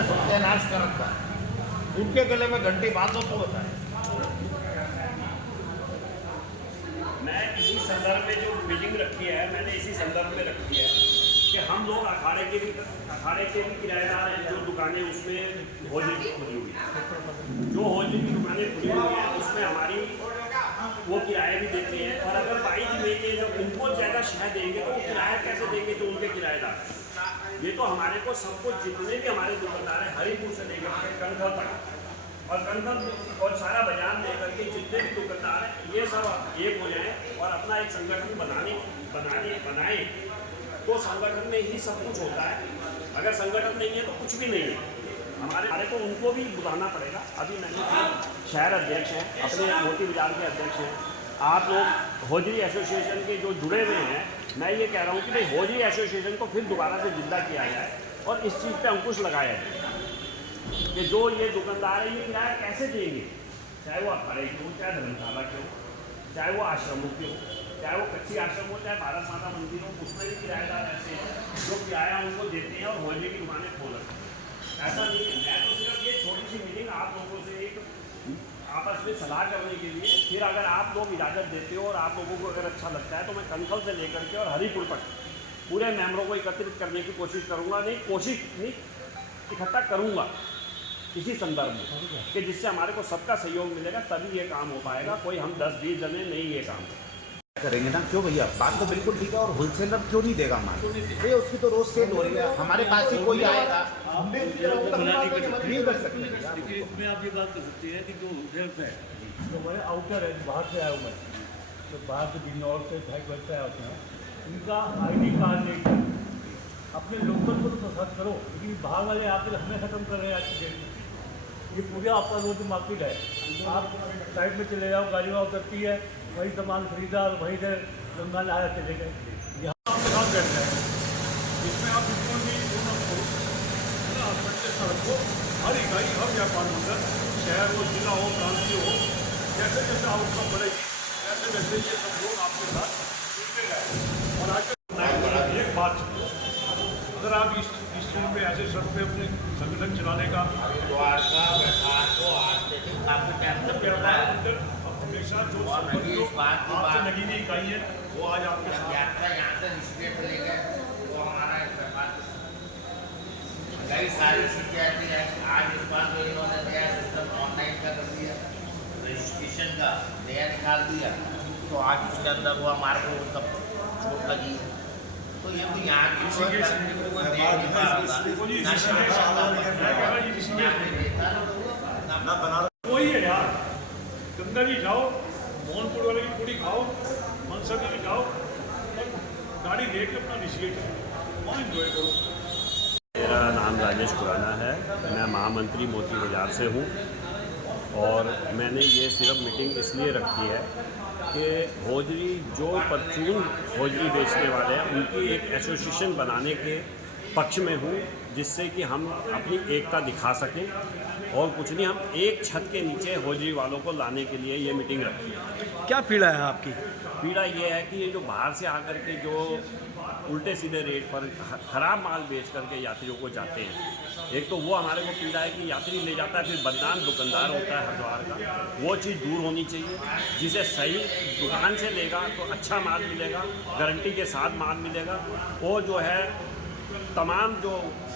ने सत्यानाश कर रखा है। उनके गले में घंटी बांधो तो होता है। मैं इसी संदर्भ में जो मीटिंग रखी है, मैंने इसी संदर्भ में रखी है कि हम लोग अखाड़े के भी किराएदार हैं, जो दुकानें उसमें होली की खुली हुई है, जो होली की दुकानें खुली हुई हैं उसमें हमारी वो किराए भी देते हैं। और अगर बाई महीने जब उनको ज़्यादा शह देंगे तो वो किराया कैसे देंगे जो उनके किराएदार हैं। ये तो हमारे को सबको जितने भी हमारे दुकानदार हैं, हरिपुर से लेकर कनखल तक और कनखल और सारा बाजार लेकर के जितने भी दुकानदार हैं, ये सब एक हो जाएं और अपना एक संगठन बनाए तो संगठन में ही सब कुछ होता है। अगर संगठन नहीं है तो कुछ भी नहीं है। हमारे को उनको भी बुलाना पड़ेगा। अभी मैंने शहर अध्यक्ष हैं, अपने मोती बाजार के अध्यक्ष हैं, आप लोग होजरी एसोसिएशन के जो जुड़े हुए हैं, मैं ये कह रहा हूँ कि भाई होजरी एसोसिएशन को फिर दोबारा से जिंदा किया जाए और इस चीज़ पे अंकुश लगाया जाए कि जो ये दुकानदार है ये किराया कैसे देंगे, चाहे वो अखाड़े के हो, चाहे धर्मशाला के हो, चाहे वो आश्रमों के हो, चाहे वो कच्ची आश्रम हो, चाहे भारत माता मंदिर हो, उसमें भी किराएदार ऐसे हैं जो किराया उनको देते हैं और होजरी की दुकानें खोल रखते हैं। ऐसा नहीं है। मैं तो सिर्फ ये छोटी सी मीटिंग आप लोगों से एक आपस में सलाह करने के लिए, फिर अगर आप लोग इजाज़त देते हो और आप लोगों को अगर अच्छा लगता है तो मैं कनखल से लेकर के और हरिपुर तक पूरे मेंबरों को एकत्रित करने की कोशिश करूँगा। कोशिश नहीं, इकट्ठा करूँगा इसी संदर्भ में कि जिससे हमारे को सबका सहयोग मिलेगा, तभी ये काम हो पाएगा। कोई हम 10-20 जने नहीं ये काम करेंगे ना। क्यों भैया, बात तो बिल्कुल ठीक है। और होलसेलर क्यों नहीं देगा माल? भैया उसकी तो रोज सेल हो रही है, हमारे पास ही कोई आएगा नहीं कर सकते। इसमें आप ये बात कर सकते हैं कि जो होटल्स है, जो हमारे आउटर है, बाहर से आए हुए हैं, तो बाहर से बिजनौर से 2.5 से आए होते हैं, उनका ID कार्ड लेकर अपने लोकल को तो सर्च करो, लेकिन बाहर वाले आकर हमें ख़त्म कर रहे हैं आज की डेट में। ये पूरा आपका रोड मार्केट है, आप साइड में चले जाओ, गाड़ी वहाँ उतरती है, वही सामान खरीदा और वहीं से गंगा नहाया चले गए। यहाँ आपके साथ बैठ जाए, इसमें आप बिल्कुल भी है ना, सड़क को हर इकाई, हर व्यापार मंडल, शहर हो, जिला हो, प्रांतीय हो, जैसे जैसे आवश्यकता पड़ेगी वैसे वैसे ये सब लोग आपके साथ जुड़ते गए। और आज एक बात, अगर आप इस चीज़ में ऐसे सड़क पे अपने संगठन चलाने का हमेशा जो आपसे नगीनी इकाई है वो आज आपके साथ यहाँ से रिश्ते पे ले गए, वो हमारा एक व्यापार कई सारी शिकायतें हैं। आज इस बार जो इन्होंने नया सिस्टम ऑनलाइन का कर दिया, रजिस्ट्रेशन का नया निकाल दिया, तो आज उसके अंदर वो हमारे को सब चोट लगी। तो ये तो यहाँ की वही है यार। गंगा जी जाओ, मोहनपुर वाले की पूड़ी खाओ, मनसा जी जाओ, गाड़ी लेके अपना ऋषिकेश वहाँ इंजॉय करो। मेरा नाम राजेश खुराना है, मैं महामंत्री मोती बाजार से हूँ और मैंने ये सिर्फ मीटिंग इसलिए रखी है कि होजरी जो परचून होजरी बेचने वाले हैं उनकी एक एसोसिएशन बनाने के पक्ष में हूँ, जिससे कि हम अपनी एकता दिखा सकें और कुछ नहीं, हम एक छत के नीचे होजरी वालों को लाने के लिए ये मीटिंग रखी है। क्या पीड़ा है आपकी? पीड़ा ये है कि ये जो बाहर से आकर के जो उल्टे सीधे रेट पर ख़राब माल बेच करके यात्रियों को जाते हैं, एक तो वो हमारे को पीड़ा है कि यात्री ले जाता है, फिर बदनाम दुकानदार होता है हरिद्वार का। वो चीज़ दूर होनी चाहिए, जिसे सही दुकान से लेगा तो अच्छा माल मिलेगा, गारंटी के साथ माल मिलेगा। और जो है तमाम जो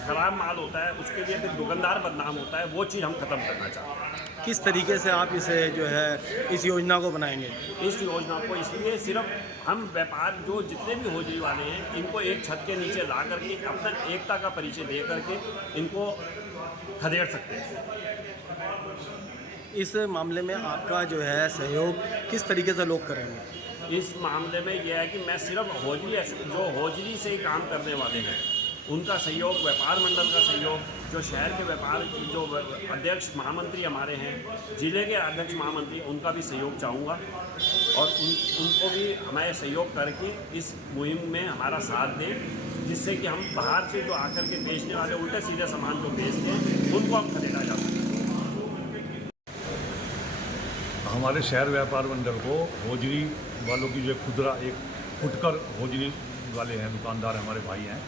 ख़राब माल होता है उसके लिए फिर दुकानदार बदनाम होता है, वो चीज़ हम ख़त्म करना चाहते हैं। किस तरीके से आप इसे जो है इस योजना को बनाएंगे? इस योजना को इसलिए सिर्फ हम व्यापार जो जितने भी होजरी वाले हैं इनको एक छत के नीचे ला करके अपना एकता का परिचय दे करके इनको खदेड़ सकते हैं। इस मामले में आपका जो है सहयोग किस तरीके से लोग करेंगे? इस मामले में यह है कि मैं सिर्फ जो होजरी से ही काम करने वाले हैं उनका सहयोग, व्यापार मंडल का सहयोग, जो शहर के व्यापार जो अध्यक्ष महामंत्री हमारे हैं, जिले के अध्यक्ष महामंत्री, उनका भी सहयोग चाहूँगा और उनको भी हमारे सहयोग करके इस मुहिम में हमारा साथ दें, जिससे कि हम बाहर से जो आकर के बेचने वाले उल्टे सीधे सामान जो बेचते हैं उनको हम खरीदा जा सकें। हमारे शहर व्यापार मंडल को होजरी वालों की जो खुदरा एक फुटकर होजरी वाले हैं, दुकानदार हमारे भाई हैं,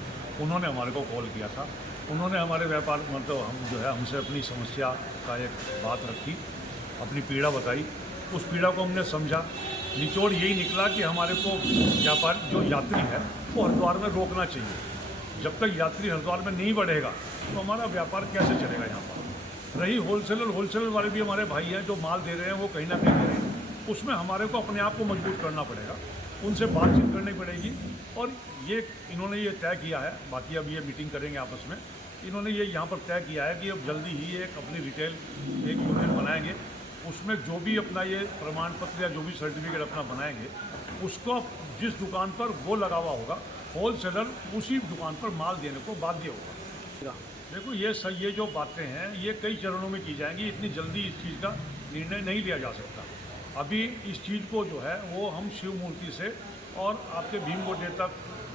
उन्होंने हमारे को कॉल किया था उन्होंने हमारे व्यापार मतलब हम जो है हमसे अपनी समस्या का एक बात रखी, अपनी पीड़ा बताई। उस पीड़ा को हमने समझा। निचोड़ यही निकला कि हमारे को व्यापार जो यात्री है वो हरिद्वार में रोकना चाहिए। जब तक यात्री हरिद्वार में नहीं बढ़ेगा तो हमारा व्यापार कैसे चलेगा यहाँ पर। रही होलसेलर वाले भी हमारे भाई हैं जो माल दे रहे हैं, वो कहीं ना कहीं दे रहे हैं। उसमें हमारे को अपने आप को मजबूत करना पड़ेगा, उनसे बातचीत करनी पड़ेगी। और ये इन्होंने ये तय किया है, बाकी अब ये मीटिंग करेंगे आपस में, इन्होंने ये यहाँ पर तय किया है कि अब जल्दी ही एक अपनी रिटेल एक यूनियन बनाएंगे। उसमें जो भी अपना ये प्रमाण पत्र या जो भी सर्टिफिकेट अपना बनाएंगे, उसको जिस दुकान पर वो लगा हुआ होगा, होलसेलर उसी दुकान पर माल देने को बाध्य होगा। देखो ये जो बातें हैं ये कई चरणों में की जाएंगी, इतनी जल्दी इस चीज़ का निर्णय नहीं लिया जा सकता। अभी इस चीज़ को जो है वो हम शिव मूर्ति से और आपके भीमगोटे तक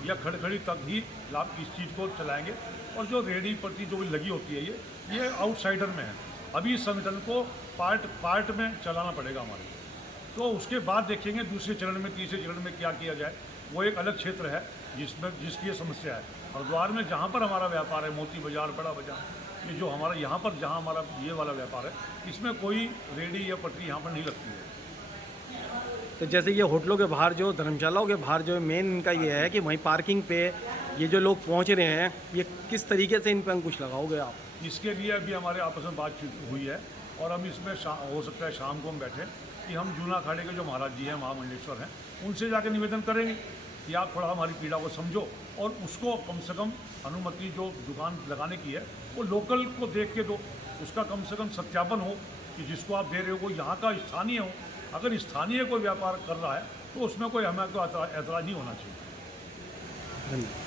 या खड़खड़ी तक ही इस चीज़ को चलाएंगे। और जो रेडी पट्टी जो भी लगी होती है ये आउटसाइडर में है। अभी इस संगठन को पार्ट में चलाना पड़ेगा हमारे, तो उसके बाद देखेंगे दूसरे चरण में तीसरे चरण में क्या किया जाए। वो एक अलग क्षेत्र है जिसकी ये समस्या है। हरिद्वार में जहाँ पर हमारा व्यापार है, मोती बाज़ार, बड़ा बाज़ार, ये जो हमारा यहाँ पर जहाँ हमारा ये वाला व्यापार है, इसमें कोई रेडी या पटरी यहाँ पर नहीं लगती है। तो जैसे ये होटलों के बाहर जो धर्मशालाओं के बाहर जो मेन इनका ये है कि वहीं पार्किंग पे ये जो लोग पहुंच रहे हैं, ये किस तरीके से इन पर अंकुश लगाओगे आप? इसके लिए अभी हमारे आपस में बातचीत हुई है और हम इसमें हो सकता है शाम को हम बैठे कि हम जूना अखाड़े के जो महाराज जी हैं, महामंडलेश्वर हैं, उनसे जाकर निवेदन करेंगे कि आप थोड़ा हमारी पीड़ा को समझो और उसको कम से कम अनुमति जो दुकान लगाने की है वो लोकल को देख के दो, उसका कम से कम सत्यापन हो कि जिसको आप दे रहे हो वो यहाँ का स्थानीय हो। अगर स्थानीय कोई व्यापार कर रहा है तो उसमें कोई हमें को ऐतराज़ नहीं होना चाहिए। धन्यवाद।